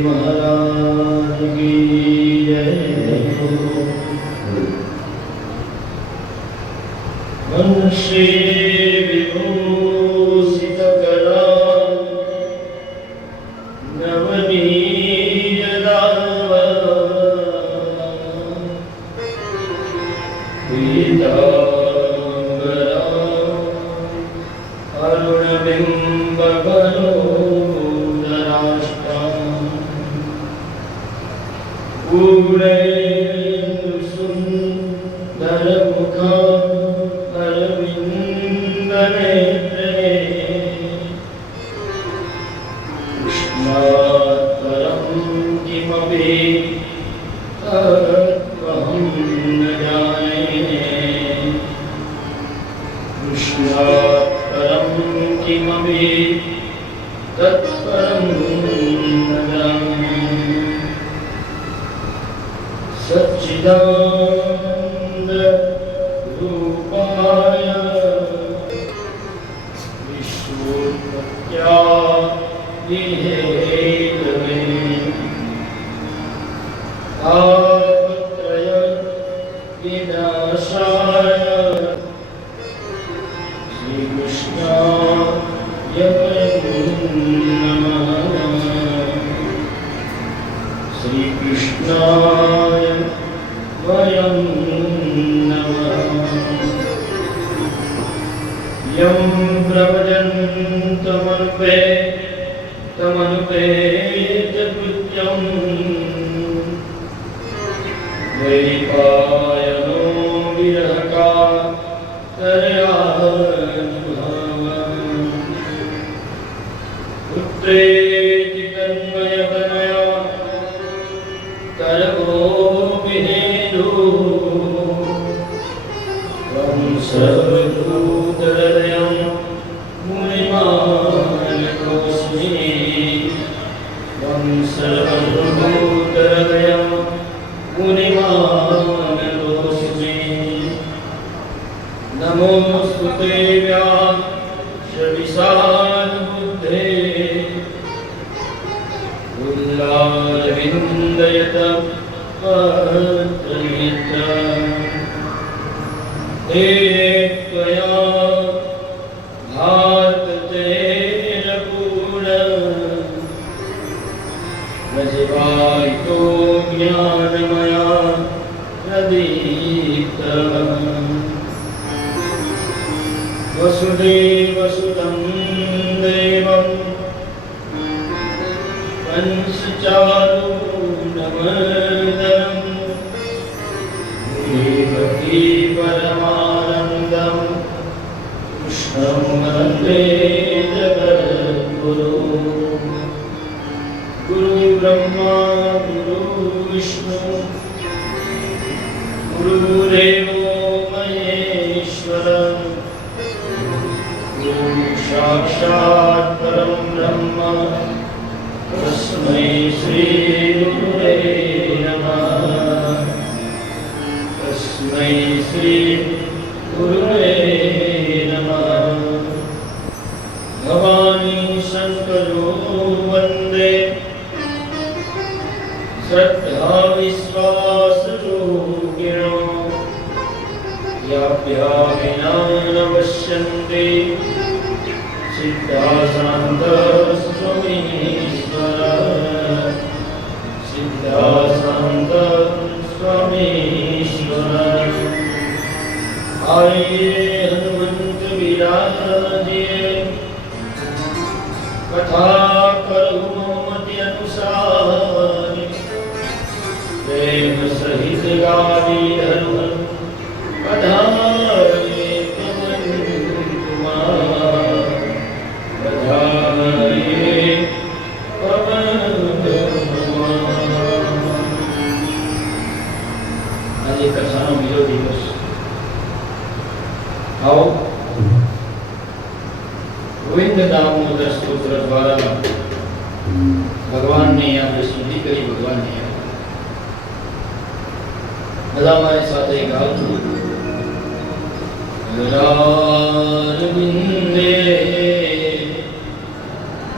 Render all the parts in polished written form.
महाराज की जय। वंशी विभूषित करा नवनीय दावा पीतांबरा अरुण बिंब पूरे सुंदर मुखा अरविंद नेत्रे कृष्णात् परं किमपि तत्त्वहं न जाने। कृष्णात् परं किमपि तत्परं न जाने। सच्चिदानंद रूपाय विश्वोत्पत्त्यादि हेतवे तापत्रय विनाशाय श्रीकृष्णाय नमः। श्रीकृष्णाय वयं नमः। यं प्रव्रजन्तमनुपेतकृत्यं वैपायनो विरहकातरयानुभावम् पुत्रेति तन्मयतनया तरवो विनेदु त्वं सर्वभूतहृदयं मुनिमानतोऽस्मि। त्वं सर्वभूतहृदयं मुनिमानतोऽस्मि। नमोऽस्तु ते व्यासविशालबुद्धे उल्लालविन्दयत पत्रनेत्र। ते त्वया भारतेन पूर्ण प्रज्वालितो ज्ञानमया प्रदीप्तः। वसुदेवसुतं देवं कंसचारूणमर्दनं देवकी परमानन्दं कृष्णं वन्दे जगद्गुरुं। गुरुर्ब्रह्मा गुरुर्विष्णु गुरुर्देवो महेश्वरः साक्षात् परं ब्रह्म तस्मै श्री गुरुवे नमः। तस्मै श्री गुरुवे नमः। भवानी शंकरो वन्दे श्रद्धा विश्वासयोगिनो याभ्या विना न पश्यन्ति सिद्धासान्त स्वामीश्वर। सिद्धासान्त स्वामीश्वर। आइए हनुमंत विराजिए कथा करो मति अनुसार। प्रेम सहित गावी हनुमन पधारे पवन कुमार। पधारे पवन कुमार। आज कथाનો બીજો દિવસ। आओ गोविंद दामोदर स्तोत्र द्वारा भगवान ने આપણે સ્તુતિ કરી। ભગવાન ને બધા મારી સાથે ગાઓ। પદારવિંદે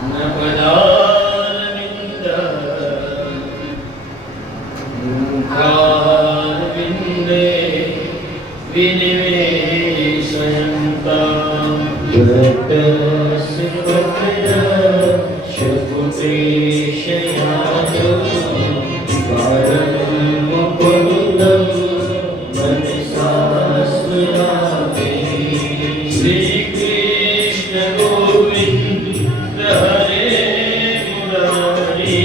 न पदारविंद विनिवेशयन्ताम् शकुतेशयाय पारं मुकुन्दं मनसा स्मरामि श्रीकृष्ण गोविन्द हरे मुरारी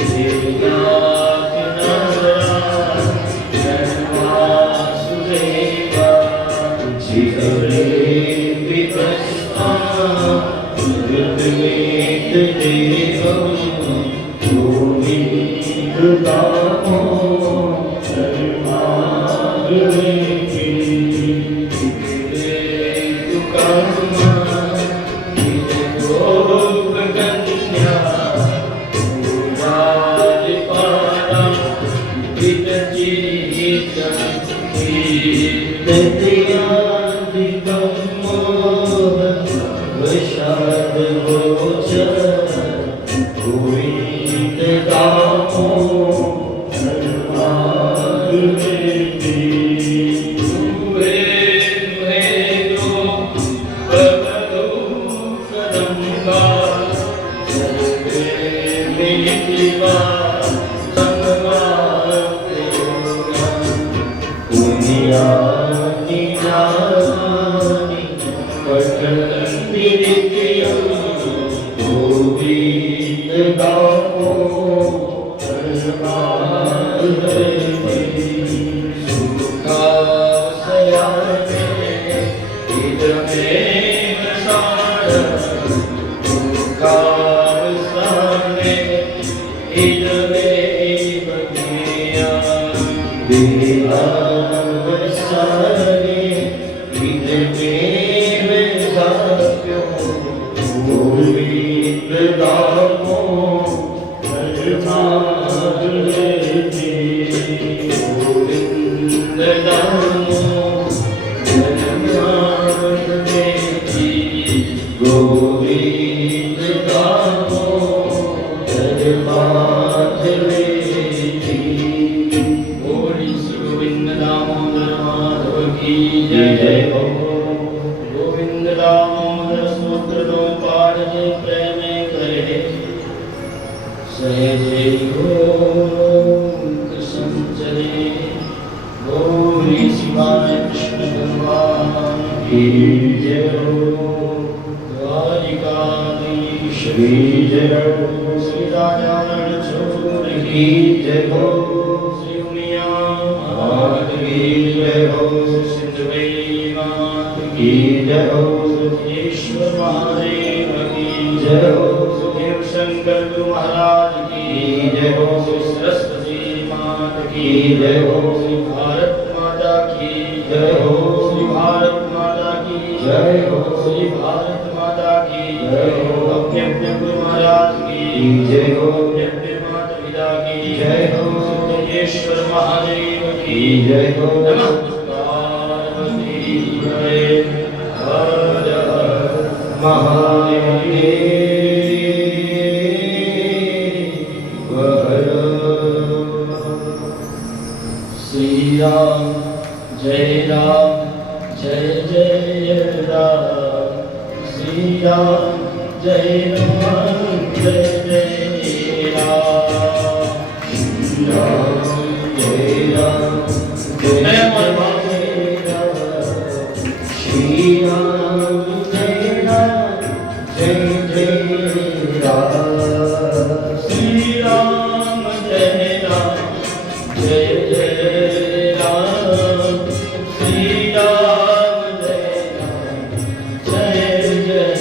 देवनाथ नारायण वासुदेवा श्रीहरे विपस्ता ऋग्वेद देवं गोविन्द दामो शर्मागति तुकामा गोपकन्या पूजारिपाला वितचिता कीर्तयादिकं वशादगोचर गोविन्द दामो शर्मागति मुहे मुहेनो भगवतो कदम्बा सर्वे मिलित्वा संगमाते पुण्यानि ज्ञानानि पठन्ति नित्यं गोविन्द दामो शर्मागति सुखासयाने इदमेव सारं दुःखावसाने इदमेव ज्ञेयम् देहावसाने इदमेव साप्यं गोविन्द दामो शर्मागति गोविन्द दामो शर्मागति गोविन्द दामो शर्मागति बोली श्री गोविंद दामोदर माधव की जय हो गोविंद दामोदर सूत्र दो पाठ जे प्रेम करे सहजे योग संचरे गौरी शिवाय कृष्ण भगवान की जय हो द्वारिकाधीश की जय हो श्री राजा रणछोड़ की जय हो श्री उमिया मात की जय हो सिंधुदेवी मात की जय हो ईश्वर महादेव की जय हो सुखदेव शंकर महाराज की जय हो सरस्वती मात की जय हो श्री भारत माता की जय हो श्री भारत माता की जय हो श्री भारत माता की जय हो अपने अपने गुरु महाराज की जय हो अपने अपने माता पिता की जय हो सिद्धेश्वर महादेव की जय हो नमः पार्वती जय हर हर महादेव श्री राम जय जय राम श्री राम जय राम जय राम श्री राम जय राम जय राम श्री राम जय राम जय राम श्री राम जय राम जय राम श्री राम जय राम जय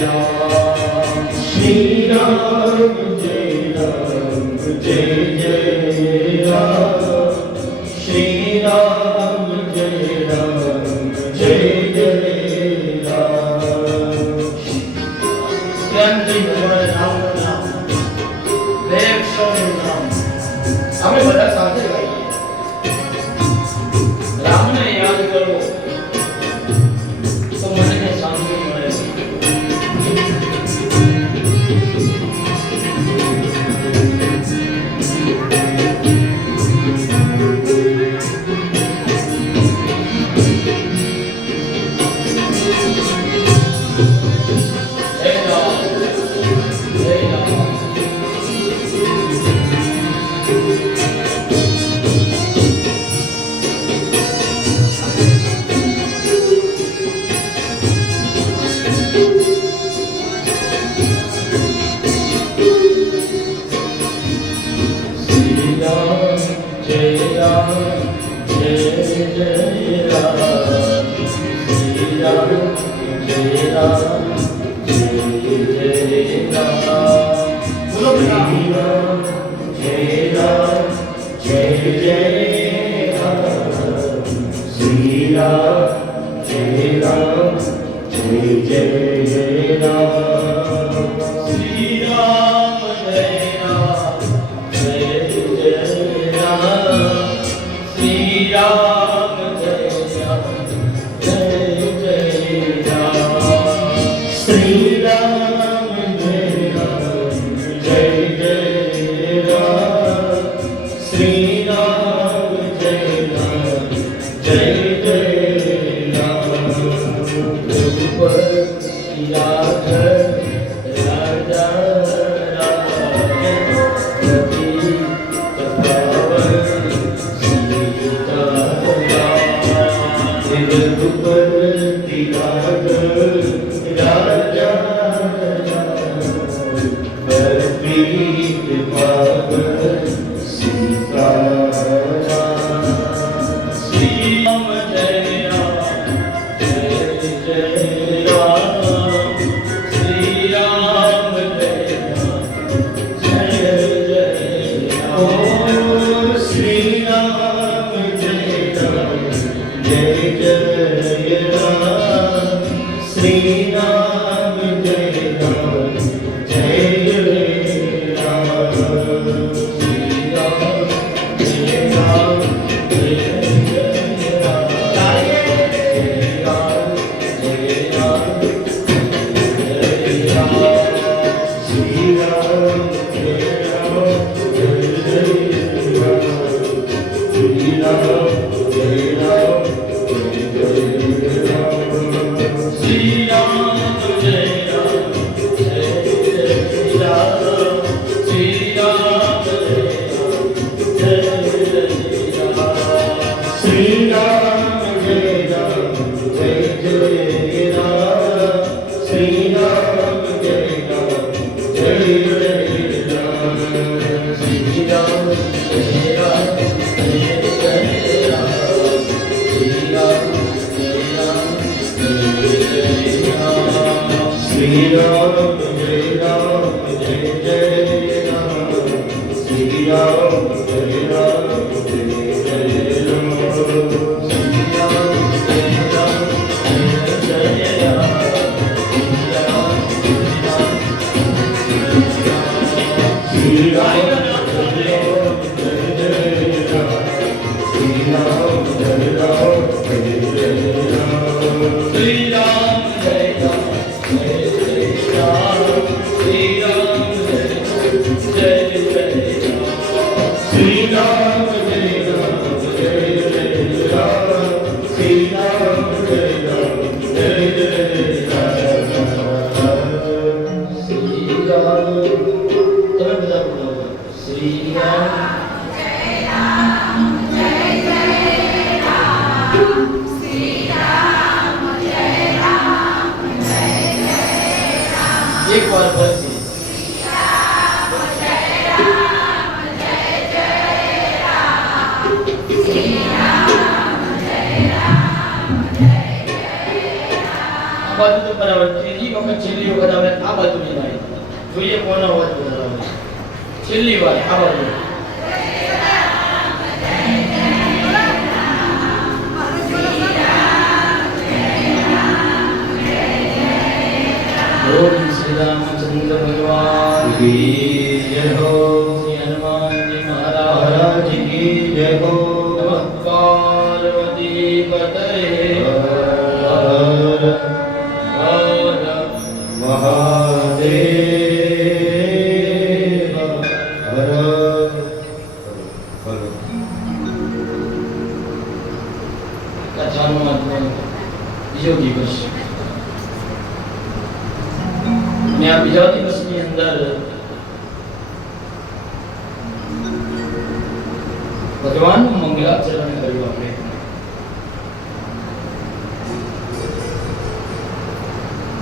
राम श्री राम जय राम जय राम श्री राम जय राम जय राम हमें બધા સાથે ગાઈએ રામને યાદ કરો તો મનને શાંતિ મળે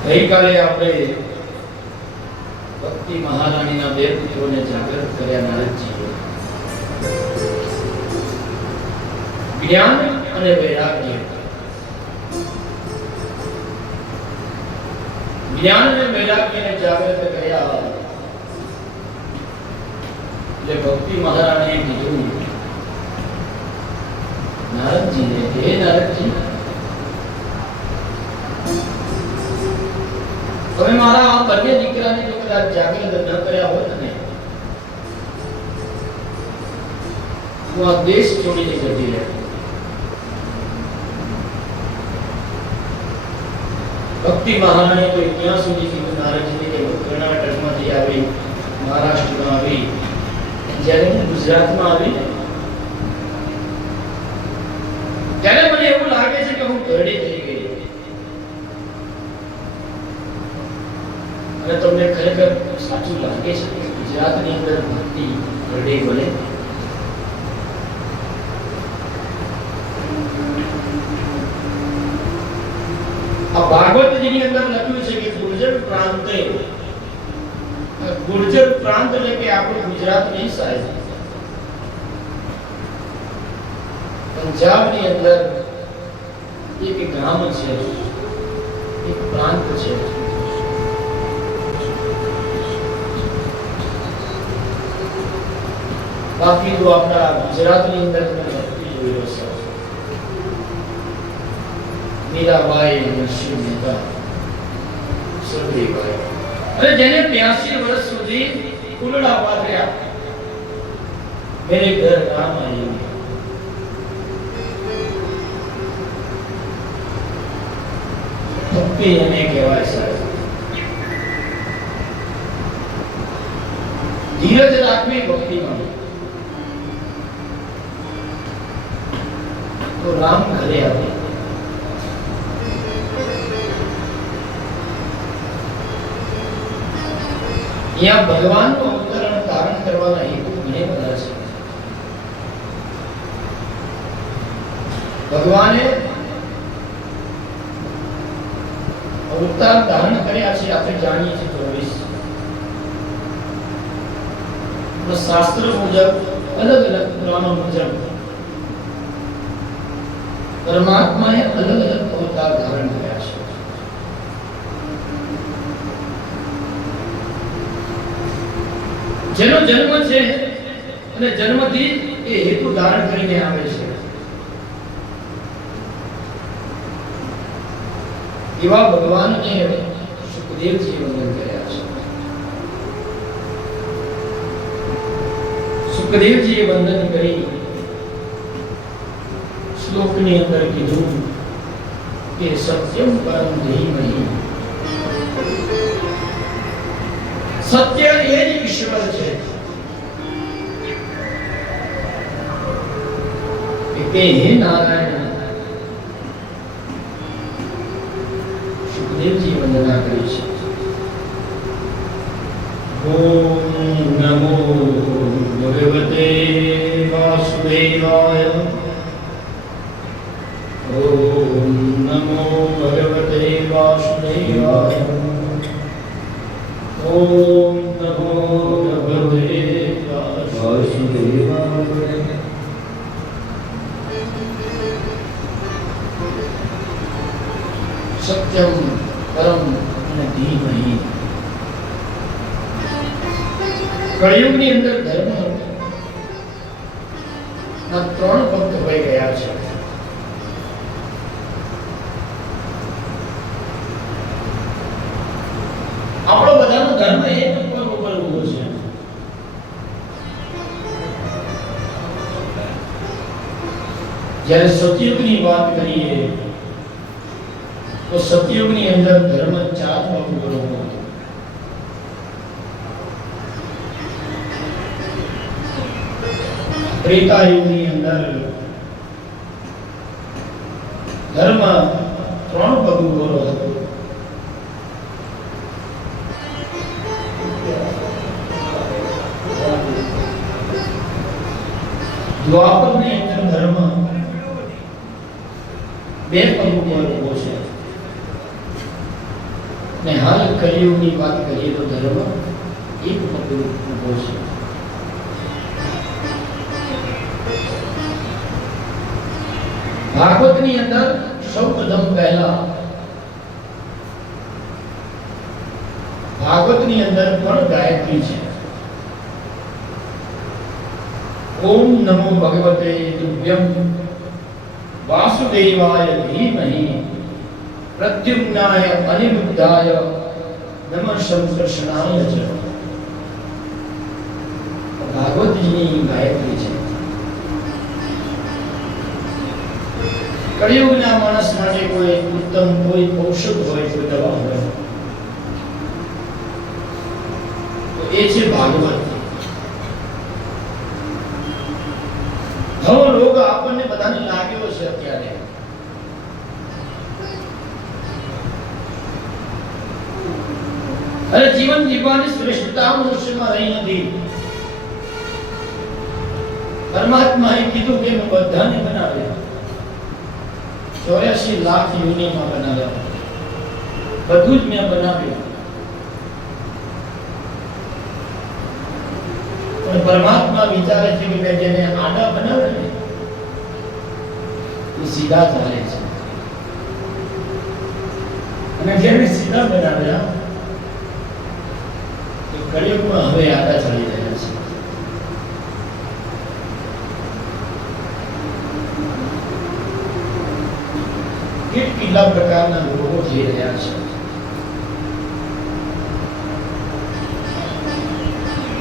ગઈકાલે આપણે ભક્તિ મહારાણીના બે પુત્રોને જાગૃત કર્યા નારદજીએ જ્ઞાન અને વૈરાગ્ય. જ્ઞાન અને વૈરાગ્યને જાગૃત કર્યા એટલે ભક્તિ મહારાણીએ કીધું નારદજીને, હે નારદજી, તમે મારા આ બંને દીકરાને જો કદાચ જાગૃત ન કર્યા હોત ને, હું આ દેશ છોડીને જતી રહેત. ભક્તિ મહારાણીએ તો ત્યાં સુધી કીધું નારદજીને કે કર્ણાટકમાંથી આવી, મહારાષ્ટ્રમાં આવી, જ્યારે હું ગુજરાતમાં આવી ત્યારે મને એવું લાગે છે કે હું ઘરડી થઈ ગઈ. અને તમને ખરેખર સાચું લાગે છે કે ગુજરાતની અંદર ભક્તિ ઘરડી બને? આ ભાગવતજીની અંદર લખ્યું છે કે ગુર્જર પ્રાંતે, ગુર્જર પ્રાંત એટલે કે આપણું ગુજરાત નહીં સાહેબ, પંજાબની અંદર એક ગામ છે, એક પ્રાંત છે. બાકી તો આપણા ગુજરાતની અંદર તમે ભક્તિ જોઈ હશે. મીરાબાઈ, નરસિંહ મહેતા, સરદેવભાઈ, અને જેને 82 વર્ષ સુધી કુલડા પાથર્યા, મેરે ઘર કામ આઈ. ભક્તિ એને કહેવાય સાહેબ. ધીરજ રાખવી ભક્તિમાં, તો રામ ઘરે આવે. यहाँ भगवान को अवतरण धारण करवाना हेतु घणे બધા છે. ભગવાને અવતાર ધારણ કર્યા છે, આપણે જાણીએ છીએ 24. શાસ્ત્ર મુજબ અલગ અલગ પુરાણો મુજબ પરમાત્માએ અલગ અલગ અવતાર ધારણ કર્યા છે. જેનો જન્મ છે અને જન્મથી એ હેતુ ધારણ કરીને આવે છે. એવા ભગવાનને સુખદેવજીએ વંદન કર્યા છે. સુખદેવજીએ વંદન કરી શ્લોકની અંદર કીધું કે સત્યમ પરમ ધીમહિ, સત્ય એ જ ઈશ્વર છે. કે હે નારાયણ, સુખદેવજી વંદના કરી છે. ઓમ નમો ભગવતે વાસુદેવાય, ઓમ નમો ભગવતે વાસુદેવાય, ઓમ નમો ભગવતે વાસુદેવાય. સત્યમ પરમ અને ધીમહિ. કળિયુગની અંદર ધર્મ ના 3 પગ દબાઈ ગયા છે. આપણો બધાનો ધર્મ એક પગ ઉપર ઊભો છે. જ્યારે સતયુગની વાત કરીએ તો સતયુગની અંદર ધર્મ 4 પગ ઉપર ઊભો હતો. ત્રેતા યુગની અંદર ધર્મ 3 પગ ઉપર હતો. દ્વાપરની અંદર ધર્મ 2 પગ ઉપર ઊભો છે. ને હાલ કલિયુગની વાત કરીએ તો ધર્મ 1 પગ ઊભો છે. ભાગવતની અંદર સૌપ્રથમ પહેલા ભાગવતની અંદર પણ ગાયત્રી છે. ઓમ નમો ભગવતે તુભ્યમ વાસુદેવાય ધીમહિ પ્રદ્યુમ્નાય અનિરુદ્ધાય નમઃ સંકર્ષણાય ચ. ભાગવતજીની ગાયત્રી છે. કળિયુગના માણસ માટે કોઈ ઉત્તમ કોઈ ઔષધ હોય, કોઈ દવા હોય તો એ છે ભાગવત. હવે રોગ આપણને બધાને લાગ્યો છે અત્યારે. અરે જીવન જીવવાની શ્રેષ્ઠતા મનુષ્યમાં રહી નથી. પરમાત્માએ કીધું કે મેં બધાને બનાવ્યા, 84 લાખ યોનિમાં બનાવ્યા, બધું જ મેં બનાવ્યું. પણ પરમાત્મા વિચારે છે કે મેં જેને આડા બનાવે ને એ સીધા ચાલે છે, અને જેને સીધા બનાવ્યા એ કળિયુગમાં હવે આડા ચાલી રહ્યા છે. કેટલા પ્રકારના રોગો થઈ રહ્યા છે.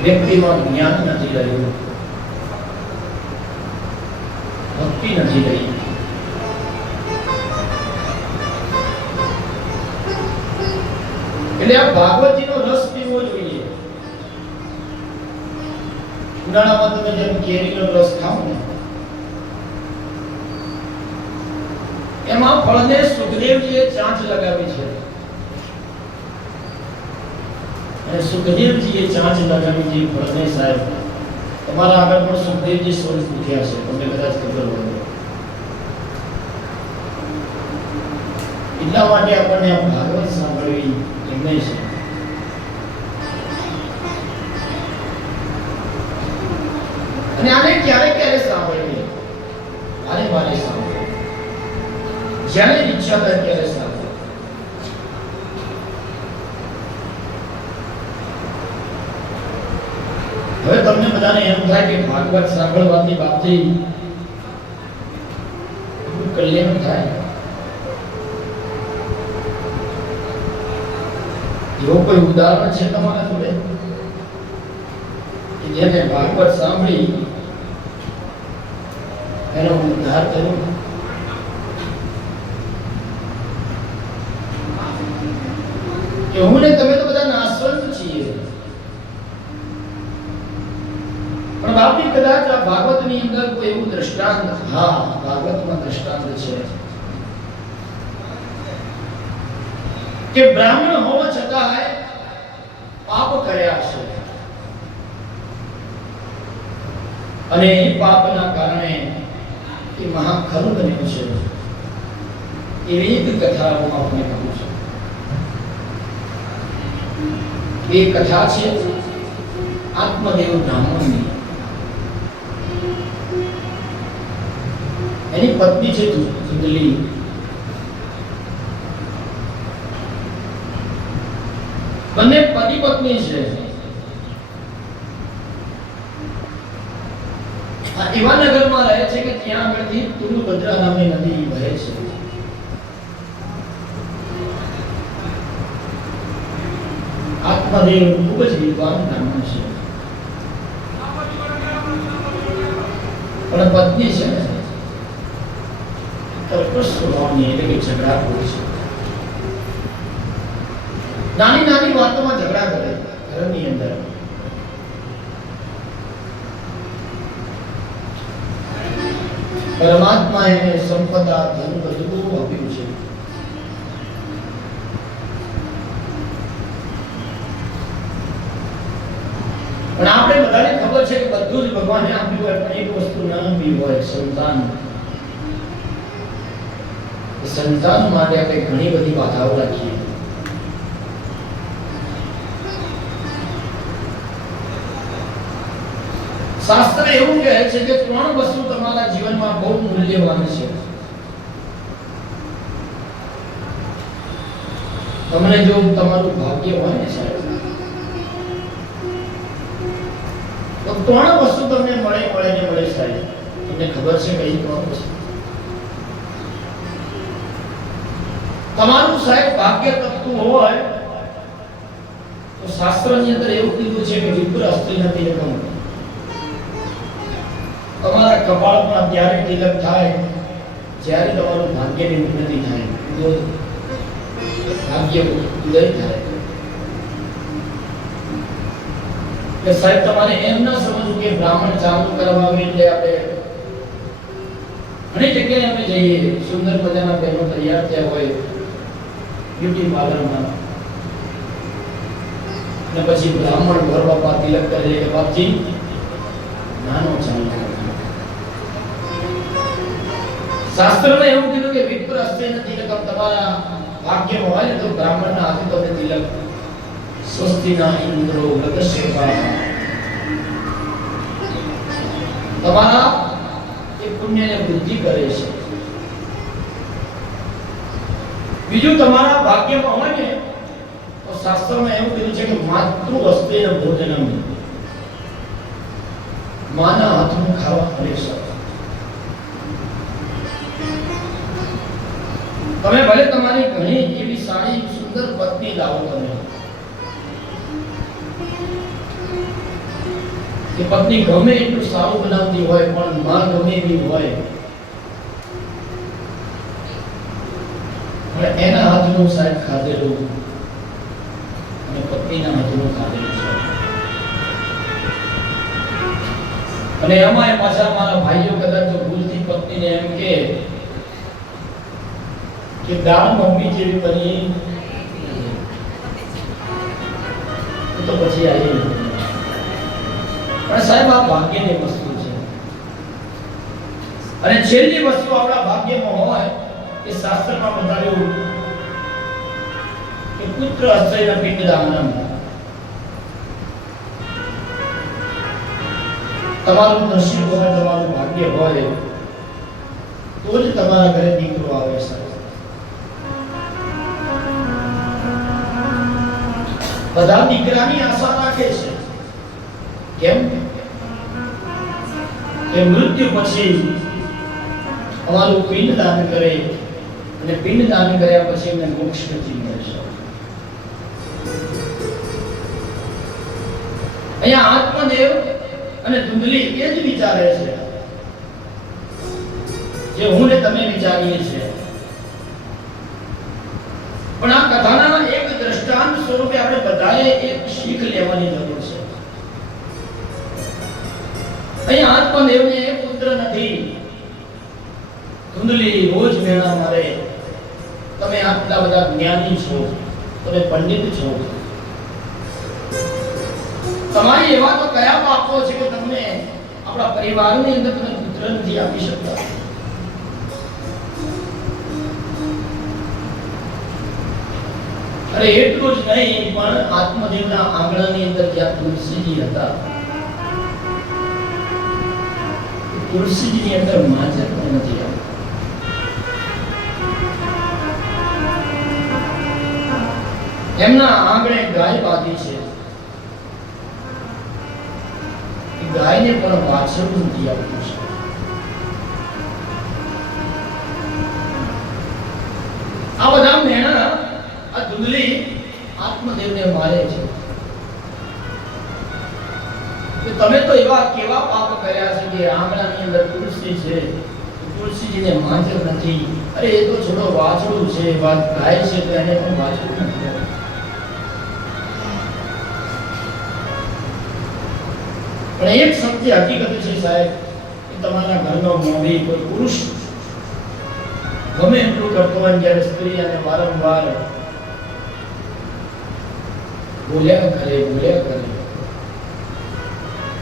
વ્યક્તિમાં જ્ઞાન નથી રહ્યું, ભક્તિ નથી રહી. એટલે આ ભાગવતજીનો રસ પીવો જોઈએ. ઉનાળામાં તમે જેમ કેરીનો રસ ખાઓ ને, એમાં ફળને સુખદેવજીએ ચાંચ લગાવી છે. અને સુખદેવજીએ ચાંચ લગાવી છે ફળને. સાહેબ, તમારા આગળ પણ સુખદેવજી સ્વરૂપ ઉઠ્યા છે, તમને કદાચ ખબર હોય. એટલા માટે આપણને આ ભાગવત સાંભળવી ગમે છે. અને આને ક્યારે ક્યારે સાંભળવી? વારે વારે સાંભળવી, જ્યારે ઈચ્છા થાય ત્યારે સાંભળવી. હવે તમને બધાને એમ થાય કે ભાગવત સાંભળવાથી બાપથી કલ્યાણ થાય. એવું કોઈ ઉદાહરણ છે તમારા જોડે કે જેને ભાગવત સાંભળી એનો ઉદ્ધાર થયો? કે હું ને તમે તો બધા નાશવંત છીએ, પણ બાપી કદાચ આ ભાગવતની અંદર કોઈ એવું દ્રષ્ટાંત, હા ભાગવતમાં દ્રષ્ટાંત છે કે બ્રાહ્મણ હોવા છતાં પાપ કર્યા છે, અને એ પાપના કારણે એ મહાખર બન્યો છે. એવી એક કથા હું આપને કહું છું. એ કથા છે આત્મદેવ બ્રાહ્મણની. એની પત્ની છે ધુંધલી. બંને પતિ પત્ની છે. એવા નગરમાં રહે છે કે ત્યાં આગળથી તુંગભદ્રા નામની નદી વહે છે. આત્મદેવ ખૂબ જ વિદ્વાન બ્રાહ્મણ છે, પણ પત્ની છે ને કર્કશ સ્વભાવની, એટલે કે ઝઘડાખોર છે. નાની નાની વાતોમાં ઝઘડા કરે ઘરની અંદર. પરમાત્મા એને સંપદા ધન બધું આપ્યું છે, પણ આપણે બધાને ખબર છે કે બધું જ ભગવાને આપ્યું હોય, પણ એક વસ્તુ ના આપી હોય, સંતાન. સંતાન માટે આપણે ઘણી બધી બાધાઓ રાખીએ. શાસ્ત્ર એવું કહે છે કે 3 વસ્તુ તમારા જીવનમાં બહુ મૂલ્યવાન છે. તમને જો તમારું ભાગ્ય હોય ને સાહેબ, તો ત્રણ વસ્તુ તમને મળે સાહેબ. તમને ખબર છે કઈ ત્રણ વસ્તુ? તમારું સાહેબ ભાગ્ય તત્વ હોય તો શાસ્ત્રની અંદર એવું કીધું છે કે વિપ્ર હસ્તી નથી લગમ. તમારા કપાળ પર ત્યારે તિલક થાય જ્યારે તમારું ભાગ્યની ઉન્નતિ થાય, જો ભાગ્ય ઉદય થાય. કે સાહેબ તમારે એમ ના સમજવું કે બ્રાહ્મણ ચાલુ કરવા આવે એટલે આપણે ઘણી જગ્યાએ અમે જઈએ, સુંદર મજાના બહેનો તૈયાર થયા હોય બ્યુટી પાર્લરમાં, અને પછી બ્રાહ્મણ ઘર બાપા તિલક કરે કે બાપજી નાનો ચાલુ. શાસ્ત્રમાં એવું કીધું કે વિપ્ર હસ્તે તિલક, તમારા ભાગ્યમાં હોય ને તો બ્રાહ્મણના હાથે તમને તિલક. સ્વસ્તિના ઇન્દ્રો લગસ્યપા, તમારા એ પુણ્યને વૃદ્ધિ કરે છે. બીજું તમારા ભાગ્યમાં હોય ને તો શાસ્ત્રમાં એવું કીધું છે કે માતૃ હસ્તેન ભોજનમ, માના હાથનું ખાવા હંમેશા. તમે ભલે તમારી ઘણી એવી સારી સુંદર પત્ની લાવો, તમે કે પત્ની ગમે એટલું સારું બનાવતી હોય પણ માં ગમે એવી હોય, પણ એના હાથનું સાહેબ ખાધેલું અને પત્નીના હાથનું ખાધેલું છે. અને એમાં પાછા મારા ભાઈઓ કદાચ ભૂલથી પત્નીને એમ કે દાળ મમ્મી જેવી બની તો પછી આવી. પણ સાહેબ આ ભાગ્યની વસ્તુ છે. અને છેલ્લી વસ્તુ આપણા ભાગ્યમાં હોય એ શાસ્ત્રમાં બતાવ્યું કે પુત્ર હસ્તેન પિંડદાનમ. તમારું નસીબ હોય, તમારું ભાગ્ય હોય તો જ તમારા ઘરે દીકરો આવે સાહેબ. બધા દીકરાની આશા રાખે છે. કેમ? કે મૃત્યુ પછી અમારું પિંડદાન કરે અને પિંડદાન કર્યા પછી એમને મોક્ષ નથી મળશે. અહીંયા આત્મદેવ અને ધુંધલી એ જ વિચારે છે જે હું ને તમે વિચારીએ છીએ. પણ આ કથાના એક દ્રષ્ટાંત સ્વરૂપે આપણે બધાએ એક શીખ લેવાની જરૂર છે. અહીંયા આત્મદેવને એક પુત્ર નથી. ધુંધલી રોજ મેળા મારે, તમે આટલા બધા જ્ઞાની છો, તમે પંડિત છો, તમારી એવા તો કયા પાપો છે કે તમને આપણા પરિવારની અંદર તમે પુત્ર નથી આપી શકતા? અરે એટલું જ નહીં, પણ આત્મદેવના આંગણાની અંદર જ્યાં તુલસીજી હતા, તુલસીજીની અંદર માજર પણ નથી આવી. એમના આંગણે ગાય બાંધી છે, ગાયને પણ વાછરડું નથી આવ્યું છે. આ બધા મેણા આ ધુંધલી આત્મદેવને મારે છે કે તમે તો એવા કેવા પાપ કર્યા છે કે આંગણાની અંદર તુલસી છે, તુલસીજીને માજર નથી. અરે એ તો છોડો, વાછડું છે, ગાય છે તો એને પણ વાછડું નથી. પણ એક સત્ય હકીકત છે સાહેબ કે તમારા ઘરનો મોભી કોઈ પુરુષ ગમે એટલું કરતો હોય, જ્યારે સ્ત્રી અને વારંવાર બોલ્યા કરે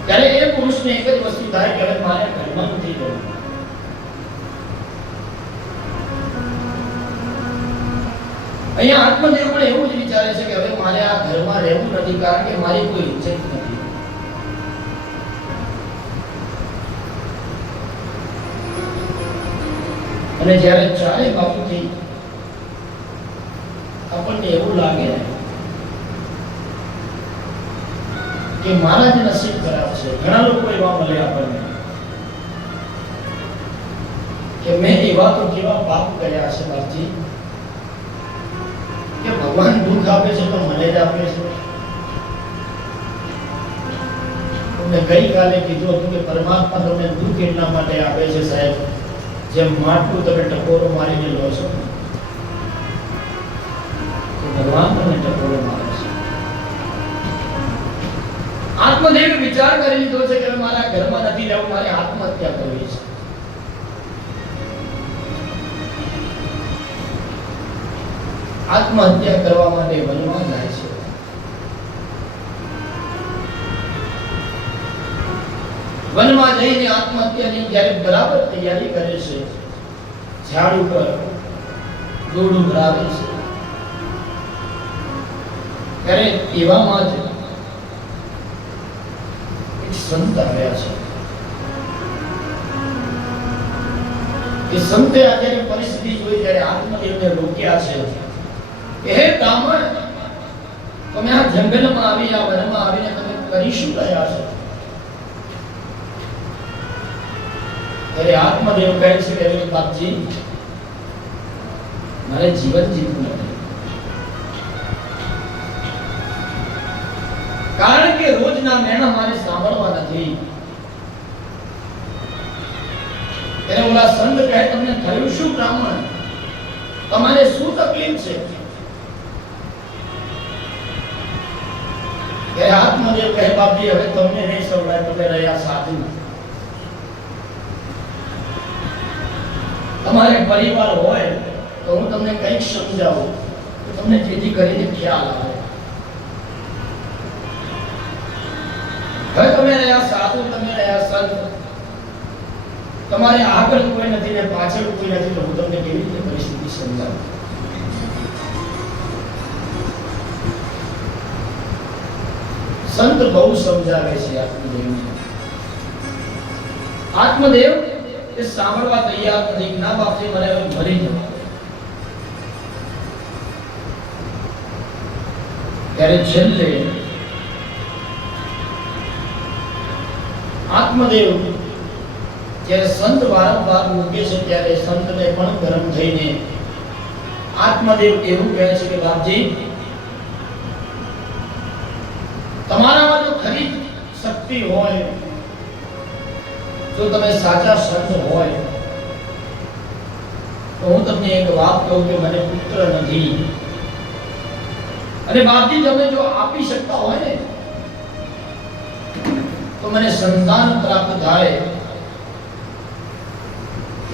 ત્યારે એ પુરુષને એક જ વસ્તુ થાય કે હવે મારે ઘરમાં નથી રહેવું. અહીંયા આત્મદેવ પણ એવું જ વિચારે છે કે હવે મારે આ ઘરમાં રહેવું નથી, કારણ કે મારી કોઈ ઇજ્જત નથી. અને જ્યારે ચારે બાજુથી આપણને એવું એવું લાગે ને કે મારા જ નસીબ ખરાબ છે. ઘણા લોકો એવા મળે આપણને કે મેં એવા તો કેવા પાપ કર્યા છે બાપજી કે ભગવાન દુઃખ આપે છે તો મને જ આપે છે. મેં ગઈકાલે કીધું હતું કે પરમાત્મા તમને દુઃખ એટલા માટે આપે છે સાહેબ, જેમ માટલું તમે ટકોરો મારીને લો છો તો ભગવાન તમને ટકોરો મારે છે. આત્મદેવ વિચાર કરી લીધો છે કે મારા ઘરમાં નથી રહેવું, મારે આત્મહત્યા કરવી છે. આત્મહત્યા કરવા માટે વનમાં જાય છે. વનમાં જઈને આત્મહત્યાની જ્યારે બરાબર તૈયારી કરે છે, ઝાડ ઉપર દોરડું ભરાવે છે, ત્યારે એવામાં જ એક સંત આવ્યા છે. એ સંતે આજે પરિસ્થિતિ જોઈ ત્યારે આત્મદેવને રોક્યા છે. હે બ્રાહ્મણ, તમે આ જંગલમાં આવી, આ વનમાં આવીને તમે કરી શું રહ્યા છો? ત્યારે આત્મદેવ કહે છે કે બાપજી, મારે જીવન જીવવું નથી, કારણ કે રોજના મેણા મારે સાંભળવા નથી. ત્યારે ઓલા સંત કહે, તમને થયું શું બ્રાહ્મણ? તમારે શું તકલીફ છે? ત્યારે આત્મદેવ કહે, બાપજી હવે તમને નહીં સંભળાય, તમે રહ્યા સાધુ. તમારે પરિવાર હોય તો હું તમને કંઈક સમજાવું તો તમને જેથી કરીને ખ્યાલ આવે. હવે તમે રહ્યા સાધુ, તમે રહ્યા સંત, તમારે આગળ કોઈ નથી ને પાછળ કોઈ નથી, તો હું તમને કેવી રીતે પરિસ્થિતિ સમજાવું? સંત બહુ સમજાવે છે આત્મદેવને. આત્મદેવ એ સાંભળવા તૈયાર નથી. ના બાપજી, મને હવે મરી જવા. ત્યારે છેલ્લે આત્મદેવ જ્યારે સંત વારંવાર મૂકે છે ત્યારે સંતને પણ ગરમ થઈને આત્મદેવ એવું કહે છે કે બાપજી, તમારામાં જો ખરી શક્તિ હોય, જો તમે સાચા સંત હોય, તો હું તમને એક વાત કહું કે મને પુત્ર નથી, અને બાપજી તમે જો આપી શકતા હોય ને તો મને સંતાન પ્રાપ્ત થાય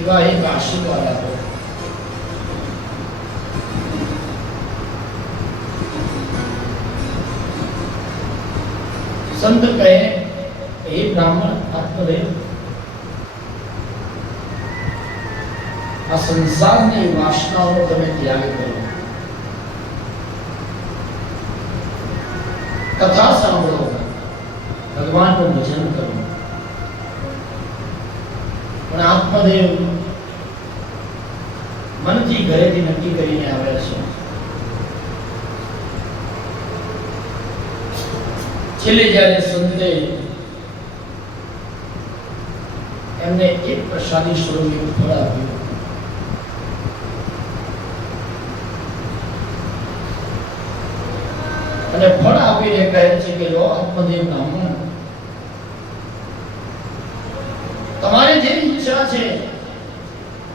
એવા એક આશીર્વાદ આપો. સંત કહે, હે બ્રાહ્મણ આત્મદેવ, આ સંસારની વાસનાઓનો તમે ત્યાગ કરો, કથા સાંભળો, ભગવાનનું ભજન કરો. પણ આત્મદેવ મનથી ઘરેથી નક્કી કરીને આવ્યા છે. છેલ્લે જ્યારે સંતે એમને એક પ્રસાદી સ્વરૂપે ફળ આપ્યું, અને ફળ આપીને કહે છે કે લો આત્મદેવ બ્રાહ્મણ, તમારે જે ઈચ્છા છે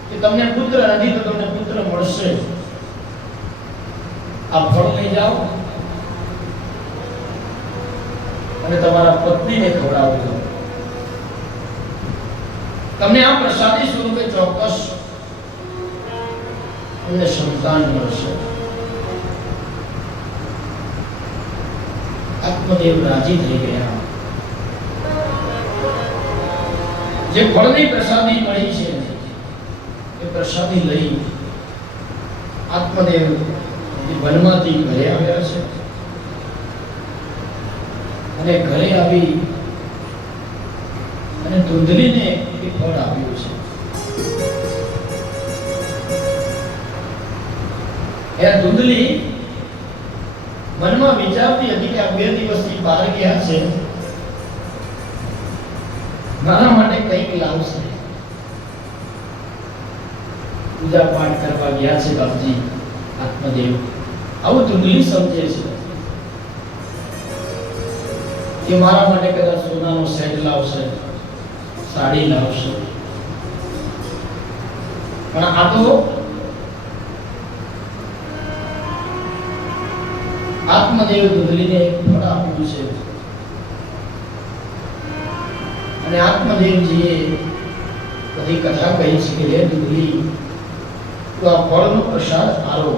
કે તમને પુત્ર નથી તો તમને પુત્ર મળશે, આ ફળ લઈ જાઓ અને તમારા પત્નીને ખવડાવજો. તમને આ પ્રસાદી સ્વરૂપે ચોક્કસ તમને સંતાન મળશે. આત્મદેવ રાજી થઈ ગયા. જે ફળની પ્રસાદી મળી છે એ પ્રસાદી લઈ આત્મદેવ વનમાંથી ઘરે આવ્યા છે, અને ઘરે આવી અને ધૂંધલીને એ ફળ આપ્યું છે. એ ધૂંધલી મનમાં વિચારતી હતી કે આ 2 દિવસથી બહાર ગયા છે, મારા માટે કંઈક લાવશે. પૂજા પાઠ કરવા ગયા છે બાપજી આત્મદેવ. આવું ધૂંધલી સમજે છે કે મારા માટે કદાચ સોનાનો સેટ લાવશે, સાડી લાવશે. પણ આ તો આત્મદેવ ધૂંધલીને એક ફળ આપ્યું છે અને આત્મદેવજીએ બધી કથા કહી છે કે હે ધૂંધલી, તું આ ફળનો પ્રસાદ આરો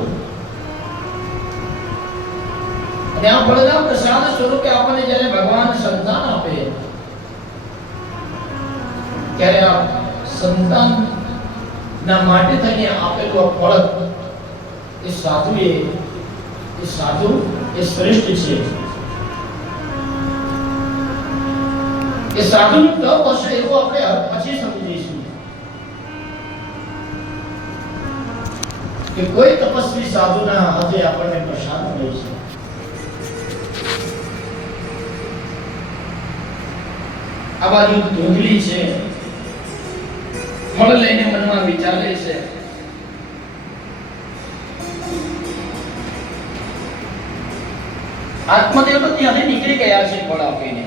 અને આ ફળના પ્રસાદ સ્વરૂપે આપણને જ્યારે ભગવાન સંતાન આપે ત્યારે આ સંતાન ના માટે થઈને આપેલું આ ફળ એ સાધુ એ શ્રેષ્ઠ છે. એ સાધુનું તપ હશે એવું આપણે પછી સમજીશું કે કોઈ તપસ્વી સાધુના હાથે આપણને પ્રસાદ મળે છે. આ બાજુ ધૂંધલી છે, ફળ લઈને મનમાં વિચારે છે. આત્મદેવ તો ત્યાંથી નીકળી ગયા છે ફળ આપીને.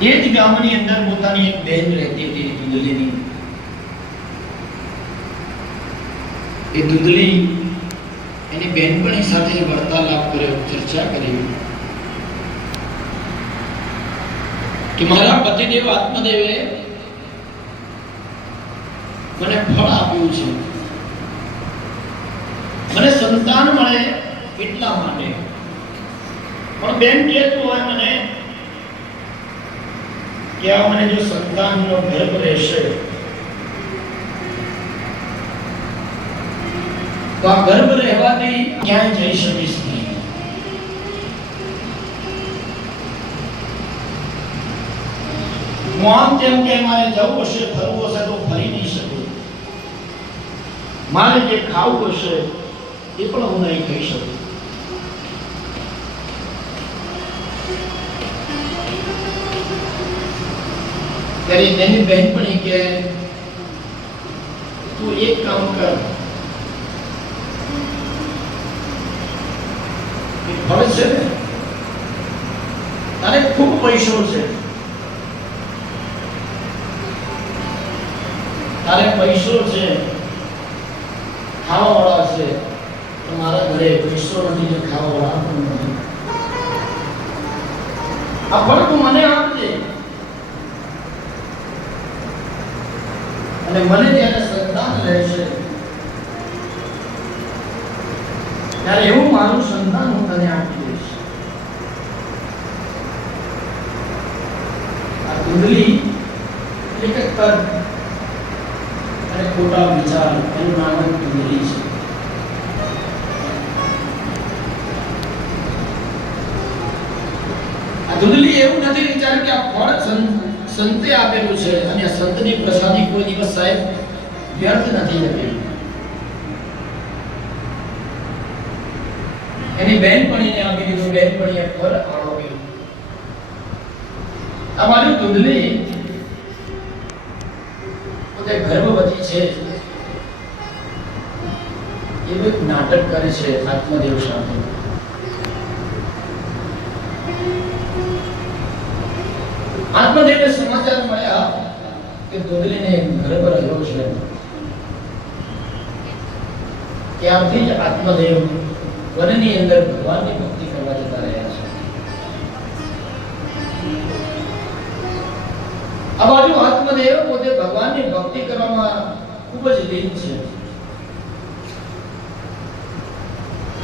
એ જ ગામની અંદર પોતાની એક બહેન રહેતી હતી ધૂંધલીની. એ ધૂંધલી એની બહેનપણી સાથે વાર્તાલાપ કર્યો, ચર્ચા કરી કે મારા પતિદેવ આત્મદેવે મને ફળ આપ્યું છે, મને સંતાન મળે એટલા માટે. પણ બેન કહેતું હોય મને કે આ મને જો સંતાનનો ગર્ભ રહેશે તો આ ગર્ભ રહેવાથી ક્યાંય જઈ શકીશ નહીં. હું આમ તેમ કે મારે જવું હશે, ફરવું હશે તો ફરી નહીં શકું. મારે જે ખાવું હશે એ પણ હું નહીં ખાઈ શકું. ત્યારે તેની બહેનપણી કે તું એક કામ કર, ફળ છે ને તારે ખૂબ પૈસો છે, તારે પૈસો છે, ખાવા વાળા છે, તો મારા ઘરે પૈસો નથી ને ખાવા વાળા પણ નથી. આ ફળ તું મને આપજે અને મને જ્યારે સંતાન રહેશે ત્યારે એવું મારું સંતાન હું તને આપી દઈશ. આ ધૂંધલી એક તર્ક અને ખોટા વિચાર, એનું નામ જ ધૂંધલી છે. આ ધૂંધલી એવું નથી વિચાર્યું કે આ ફળ સંતે આપેલું છે અને આ સંતની પ્રસાદી કોઈ દિવસ સાહેબ વ્યર્થ નથી જતી. એની બહેનપણીને આપી દીધું, બહેનપણીએ ફળ આપ્યું. આ બાજુ ધૂંધલી પોતે ગર્ભવતી છે એવું એક નાટક કરે છે આત્મદેવ સાથે. આત્મદેવને સમાચાર મળ્યા કે ધૂંધલીને ગર્ભ રહ્યો છે. ત્યારથી જ આત્મદેવ વનની અંદર ભગવાનની ભક્તિ કરવા જતા રહ્યા છે. આ બાજુ આત્મદેવ પોતે ભગવાનની ભક્તિ કરવામાં ખૂબ જ લીન છે.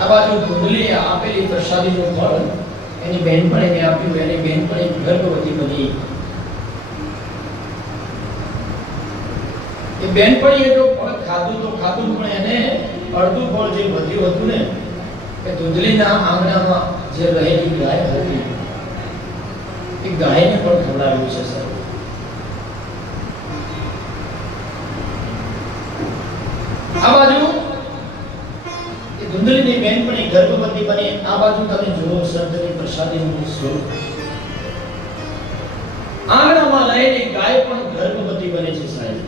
આ બાજુ ધૂંધલીએ આપેલી પ્રસાદીનું ફળ એની બહેનપણીને આપ્યું. એની બહેનપણી ગર્ભવતી બની. એ બહેનપણીએ તો ફળ ખાધું તો ખાધું, પણ એને અડધું ફળ જે વધ્યું હતું ને એ ધૂંધલીના આંગણામાં જે રહેલી ગાય હતી એ ગાયને પણ ખવડાવ્યું છે. સર આ બાજુ બહેનપણી ગર્ભવતી બની. આ બાજુ તમે જુઓ સંતની પ્રસાદીનું સ્વરૂપ. આંગણામાં રહેલી ગાય પણ ગર્ભવતી બને છે સાહેબ.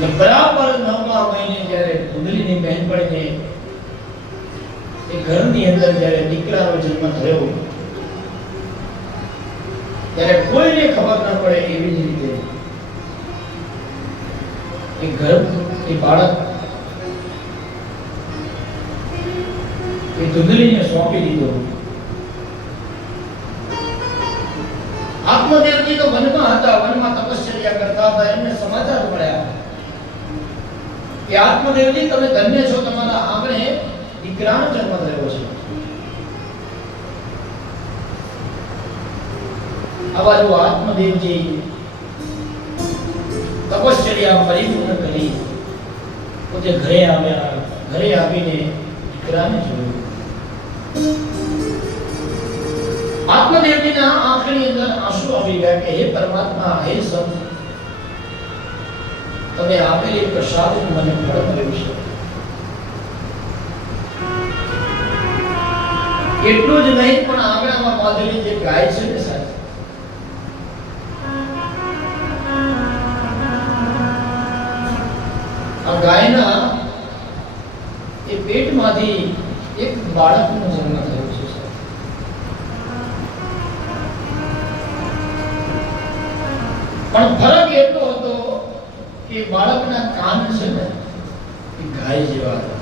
ને બરાબર 9મા મહિને જ્યારે ધુંધલીની બહેનપણીને એ ઘરની અંદર જ્યારે દીકરાનો જન્મ થયો ત્યારે કોઈને ખબર ન પડે એવી જ રીતે એ ગર્ભ એ બાળક એ ધુંધલીને સોંપી દીધો. આત્મદેવજી તો વનમાં હતા, વનમાં તપશ્ચર્યા કરતા હતા. એમને સમાચાર મળ્યા કે આત્મદેવજી તમે ધન્ય છો, તમારા આંગણે દીકરાનો જન્મ થયો છે. આવા જો આત્મદેવજી તપશ્ચર્યા પરિપૂર્ણ કરી પોતે ઘરે આવ્યા. ઘરે આવીને દીકરાને જોયું. આત્મદેવજીના આંખની અંદર આંસુ આવી ગયા કે હે પરમાત્મા, હે સંત, તમે આપેલી પ્રસાદનું મને ફળ મળ્યું છે. એટલું જ નહીં પણ આંગણામાં બાંધેલી જે ગાય છે ને સાહેબ, આ ગાયના એ પેટમાંથી એક બાળકનો જન્મ થયો છે. પણ ફરક એટલો હતો કે બાળકના કાન છે ને એ ગાય જેવા હતા.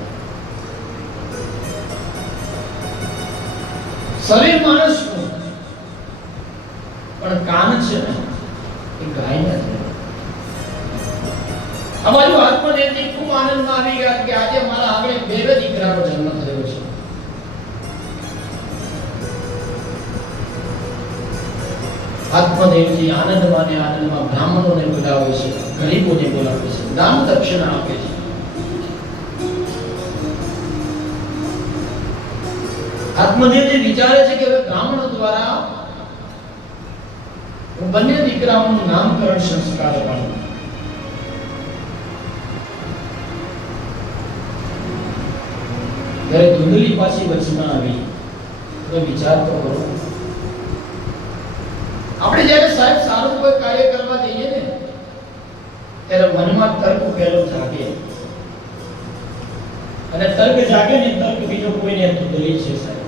શરીર માણસનું પણ કાન છે ને એ ગાયના છે. અમારું આત્મદેવજી ખૂબ આનંદમાં આવી ગયા કે આજે મારા આંગણે બે દીકરાનો જન્મ થયો છે. આત્મદેવજી આનંદમાં ને આનંદમાં બ્રાહ્મણોને બોલાવે છે, ગરીબોને બોલાવે છે, દાન દક્ષિણા આપે છે. આત્મદેવજી વિચારે છે કે હવે બ્રાહ્મણો દ્વારા હું બંને દીકરાઓનું નામકરણ સંસ્કાર કરું. જ્યારે ધુંધલી પાછી વચમાં આવી તો વિચાર તો કરો. આપણે જ્યારે સાહેબ સારું કોઈ કાર્ય કરવા જઈએ ને ત્યારે મનમાં તર્ક પહેલો જાગે, અને તર્ક જાગે ને તર્ક બીજો કોઈને ધુંધલી છે સાહેબ.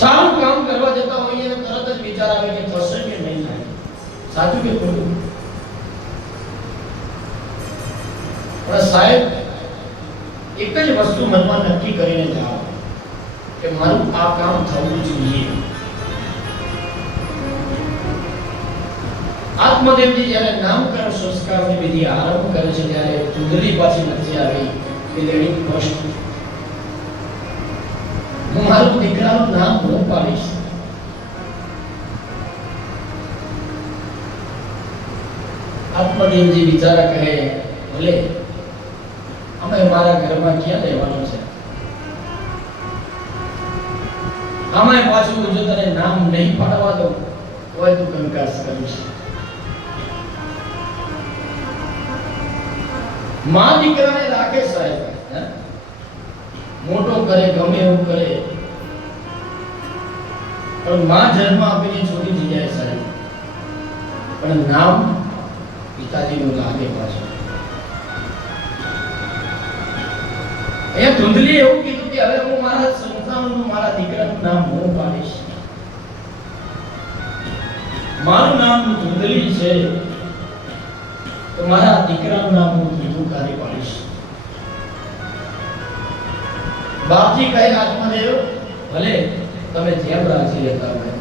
સારું કામ કરવા જતા હોઈએ ને તરત જ વિચાર આવે કે થશે કે નહીં થાય. સાચું કે ખોટું? પણ સાહેબ એક જ વસ્તુ મનમાં નક્કી કરીને જાઓ કે મારું આ કામ થવું જોઈએ. આત્મદેવજી જ્યારે નામકરણ સંસ્કારની વિધિ આરંભ કરે છે ત્યારે ધુંધલી પાછી નથી આવી કે લેડી ફર્સ્ટ હું મારું દીકરાનું નામ હું પાડીશ. આત્મદેવજી બિચારા કહે ભલે, અમે મારા ઘરમાં ક્યાં રહેવાનું છે? અમે પાછું જો તને નામ નહીં પાડવા દો તો તું કંકાસ કરીશ. માં દીકરાને રાખે સાહેબ, મોટો કરે, ગમે એવું કરે, પણ માં જન્મ આપીને છોડી જાય સાહેબ, પણ નામ પિતાજીનું લાગે પાછું. અહીંયા ધુંધલી એવું કીધું કે હવે હું મારા સંતાનનું, મારા દીકરાનું નામ હું પાડીશ. મારું નામ ધુંધલી છે તો મારા દીકરાનું નામ હું ધુંધુકારી પાડીશ. બાપજી કહે આત્મદેવ ભલે, તમે જેમ રાજી રહેતા હોય.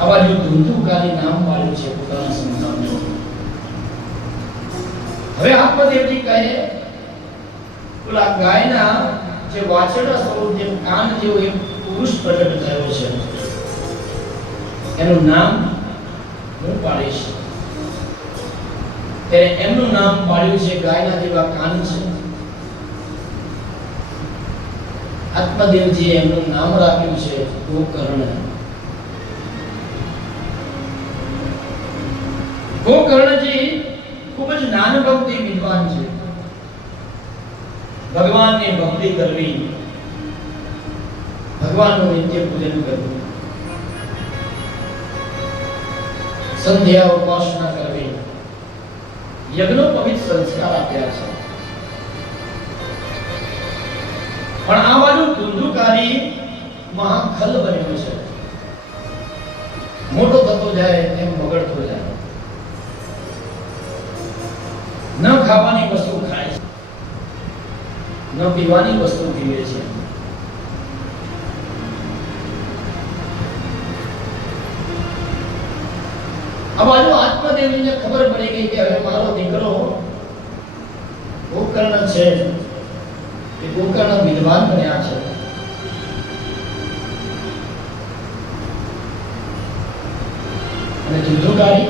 આવા જો ધુંધુકારી નામ પાડ્યું છે પોતાના સંતાનનું. હવે આત્મદેવજી કહે ઓલા ગાયના જે વાછરડા સ્વરૂપ જે કાન જેવો એક પુરુષ પ્રગટ થયો છે એનું નામ હું પાડીશ. ત્યારે એમનું નામ પાડ્યું છે ગાયના જેવા કાન છે. આત્મદેવજીએ એમનું નામ રાખ્યું છે ગોકર્ણ. ગોકર્ણજી ખૂબ જ નાનભક્તિ વિદ્વાન છે. ભગવાનની ભક્તિ કરવી, ભગવાનનું નિત્ય પૂજન કરવું, સંધ્યા ઉપાસના કરવી, યજ્ઞો પવિત્ર સંસ્કાર આપ્યા છે. પણ આ બાજુ ધુંધુકારી મહાખલ બન્યો છે. મોટો થતો જાય એમ બગડતો જાય. ન ખાવાની વસ્તુ ખાય છે, ન પીવાની વસ્તુ પીવે છે. આ બાજુ આત્મદેવજીને ખબર પડી ગઈ કે હવે મારો દીકરો ગોકર્ણ છે, એ ગોકર્ણ વિદ્વાન બન્યા છે. અને ધુંધુકારી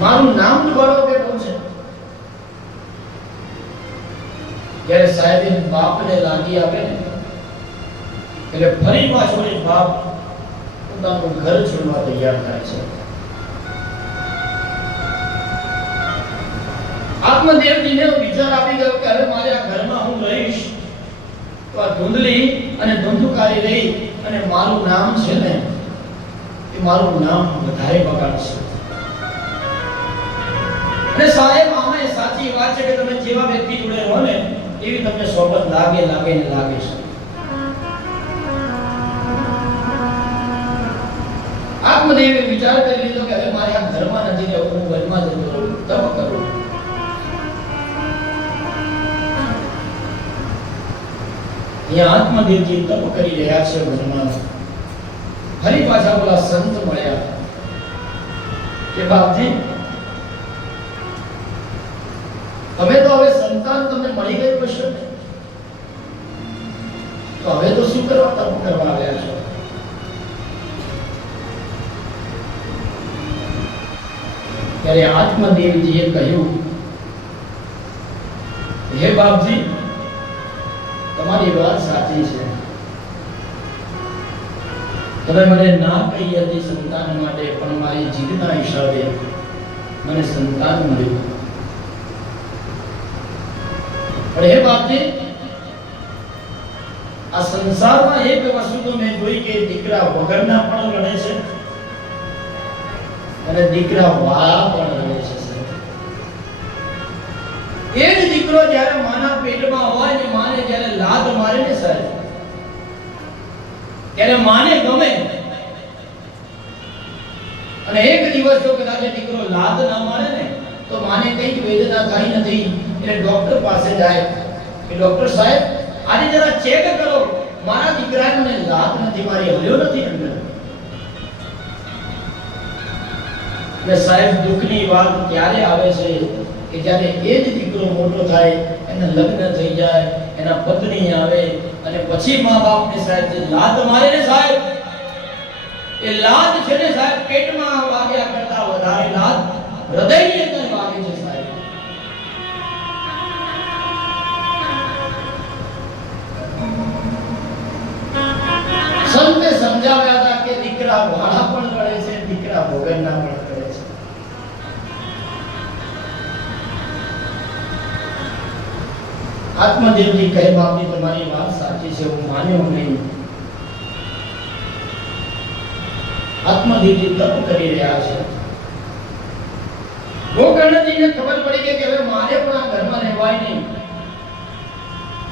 મારું નામ દુબારો બેઠો છે. જ્યારે સાહેબ બાપને લાગી આવે ને એટલે ફરી પાછો એ બાપ પોતાનું ઘર છોડવા તૈયાર થાય છે. આત્મદેવજીને વિચાર આવી ગયો કે હવે મારે આ ઘરમાં હું રહીશ તો આ ધુંધલી અને ધુંધુકારી રહી અને મારું નામ છે ને એ મારું નામ વધારે બગાડશે. અને સાહેબ આમાં સાચી વાત છે કે તમે જેવા વ્યક્તિ જોડે રહો ને એવી તમને સોબત લાગે ને લાગે છે. આત્મદેવે વિચાર કરી લીધો કે હવે મારે આ ઘરમાં નથી રહેવું, હું વનમાં જતો રહું, તપ કરું. અહીંયા આત્મદેવજી તપ કરી રહ્યા છે વનમાં. ફરી પાછા બોલા સંત મળ્યા કે બાપજી હવે તો હવે સંતાન તમને મળી ગયું હશે, તો હવે તો શું કરવા તપ કરવા આવ્યા છો? ત્યારે આત્મદેવજીએ કહ્યું, હે બાપજી તમારી વાત સાચી છે. તમે મને ના કહી હતી સંતાન માટે, પણ મારી જીદના હિસાબે મને સંતાન મળ્યું. પણ હે બાપજી આ સંસારમાં એક વસ્તુ તો મેં જોઈ કે દીકરા વગરના પણ લડે છે અને દીકરા વાળા પણ લડે છે. એ જ દીકરો જ્યારે માના પેટમાં હોય ને માને જ્યારે લાત મારે ને સાહેબ ત્યારે માને ગમે. અને એક દિવસ જો કદાચ દીકરો લાત ના મારે ને તો માને કઈ વેદના થઈ નથી એટલે ડોક્ટર પાસે જાય કે ડોક્ટર સાહેબ આજે જરા ચેક કરો, મારા દીકરાએ મને લાત નથી મારી, હલ્યો નથી અંદર. એટલે સાહેબ દુઃખની વાત ક્યારે આવે છે કે જ્યારે એ જ દીકરો મોટો થાય, એના લગ્ન થઈ જાય, એના પત્ની આવે અને પછી મા બાપને સાહેબ જે લાત મારે ને સાહેબ એ લાત છે ને સાહેબ પેટમાં વાગ્યા કરતા વધારે લાત હૃદયની અંદર વાગે છે સાહેબ. સંતે સમજાવ્યા હતા કે દીકરા વાળા પણ લડે છે, દીકરા વગરના પણ લડે છે. આત્મદેવજી કહે બાપજી તમારી વાત સાચી છે, હું માન્યો નહીં. આત્મદેવજી તપ કરી રહ્યા છે. ગોકર્ણજીને ખબર પડી ગઈ કે હવે મારે પણ આ ઘરમાં રહેવાય નહીં.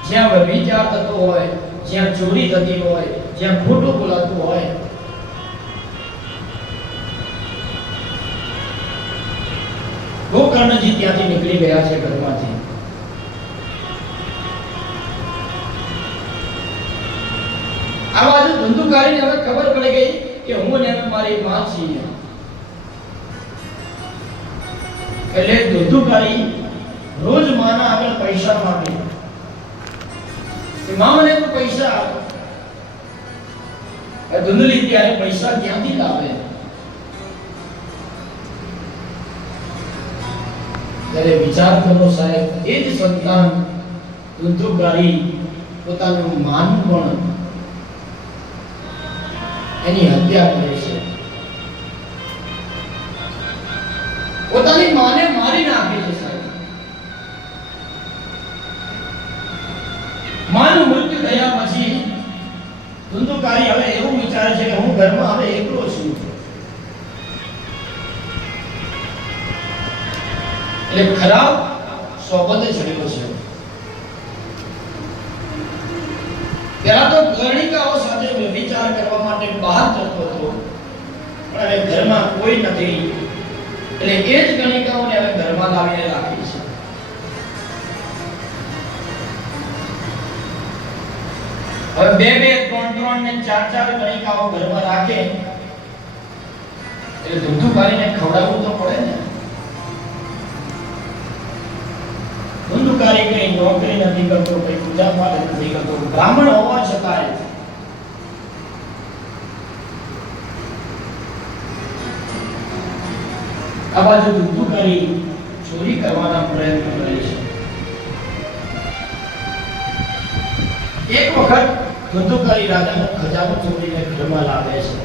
જ્યાં વ્યભિચાર થતો હોય, જ્યાં ચોરી થતી હોય, જ્યાં ખોટું બોલાતું હોય, ગોકર્ણજી ત્યાંથી નીકળી ગયા છે ઘરમાંથી. આ બાજુ ધુંધુકારીને હવે ખબર પડી ગઈ કે હું ને મારી માં છીએ. એટલે ધુંધુકારી રોજ માના આગળ પૈસા માંગે કે માં મને તો પૈસા આપો. ધુંધલી ત્યારે પૈસા ક્યાંથી લાવે? ત્યારે વિચાર કરો સાહેબ, એ જ સંતાન ધુંધુકારી પોતાનું માન પણ એની હત્યા કરે છે. પોતાની માને મારી નાખી છે સાહેબ. માનું મૃત્યુ થયા પછી ધુંધુકારી હવે એવું વિચારે છે કે હું ઘરમાં હવે એકલો છું. એટલે ખરાબ સોબતે ચડ્યો છે. પહેલા તો ગણિકાઓ સાથે વિચાર કરવા માટે બહાર જતો હતો, પણ હવે ઘરમાં કોઈ નથી એટલે એ જ ગણિકાઓને હવે ઘરમાં લાવીને રાખી છે. હવે બે બે ત્રણ ત્રણ ને ચાર ચાર ગણિકાઓ ઘરમાં રાખે એટલે ધુંધુકારીને ખવડાવવું તો પડે ને. ધુંધુકારી કઈ નોકરી નથી કરતો, કઈ પૂજા પાઠ નથી કરતો, બ્રાહ્મણ હોવા છતાંય આ બાજુ ધુંધુકારી ચોરી કરવાના પ્રયત્ન કરે છે. એક વખત ધુંધુકારી રાજાનો ખજાનો ચોરીને ઘરમાં લાવે છે.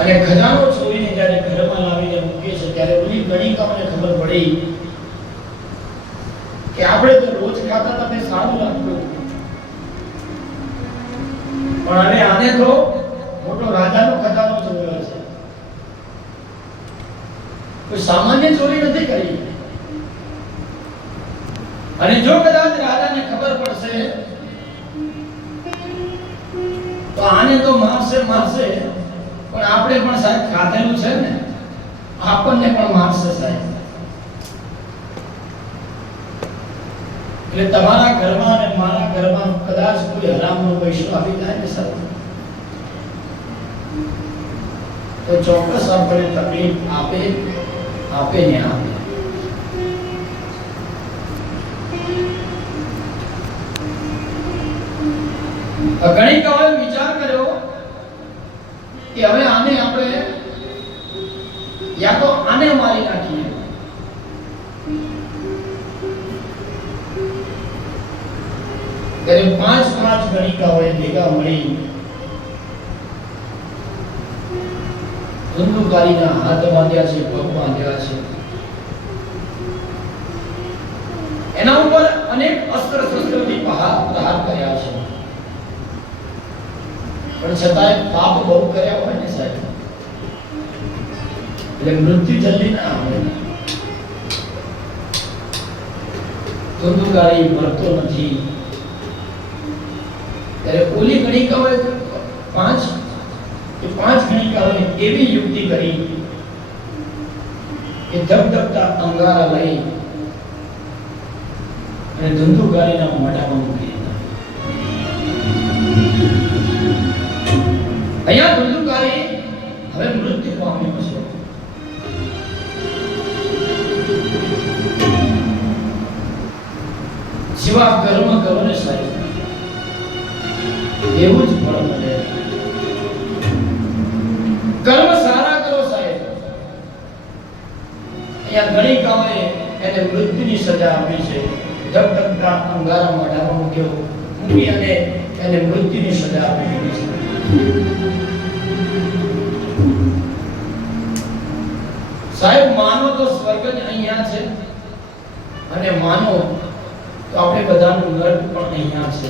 અને ખજાનો ચોરીને જ્યારે ઘરમાં લાવીને મૂકે છે ત્યારે ઓલી ગણિકાઓને ખબર પડી કે આપણે તો રોજ ખાતા તમે સારું લાગતું, પણ હવે આને તો મોટો રાજાનો ખજાનો ચોર્યો છે. કોઈ સામાન્ય ચોરી નથી કરી. અને જો કદાચ રાજાને ખબર પડશે તો આને તો મારશે પણ આપણે પણ સાહેબ ખાધેલું છે ને, આપણને પણ મારશે સાહેબ. એટલે તમારા ઘરમાં અને મારા ઘરમાં કદાચ કોઈ હરામનો પૈસો આવી જાય ને સાહેબ, તો ચોક્કસ આપણે તકલીફ આપે ને આપે. ગણિકાઓએ વિચાર કર્યો કે હવે આને આપણે યા તો આને મારી નાખીએ, ત્યારે પાંચ ગણિકાઓએ ભેગા મળી ધુંધુકારીના હાથ બાંધ્યા છે, પગ બાંધ્યા છે, એના ઉપર અનેક અસ્ત્ર શસ્ત્રથી પ્રહાર કર્યા છે. પણ છતાંય પાપ બહુ કર્યા હોય ને સાહેબ, એટલે મૃત્યુ જલ્દી ના આવે. ધુંધુકારી મરતો નથી. ત્યારે ઓલી ગણિકાઓએ પાંચ ગણિકાઓએ એવી યુક્તિ કરી કે ધબધબતા અંગારા લઈ અને ધુંધુકારીના મોઢામાં મૂકી દીધા. અહીંયા ધુંધુકારી હવે મૃત્યુ પામ્યો છે. જેવા કર્મ કરો ને સાહેબ એવું જ ફળ મળે. કર્મ સારા કરો સાહેબ. અહીંયા ગણિકાઓએ એને મૃત્યુની સજા આપી છે. ધબધબતા અંગારા મોઢામાં મૂકી અને એને મૃત્યુની સજા આપી દીધી છે. સાહેબ માનો તો સ્વર્ગ જ અહીંયા છે અને માનો તો આપણે બધાનું નરક પણ અહીંયા છે.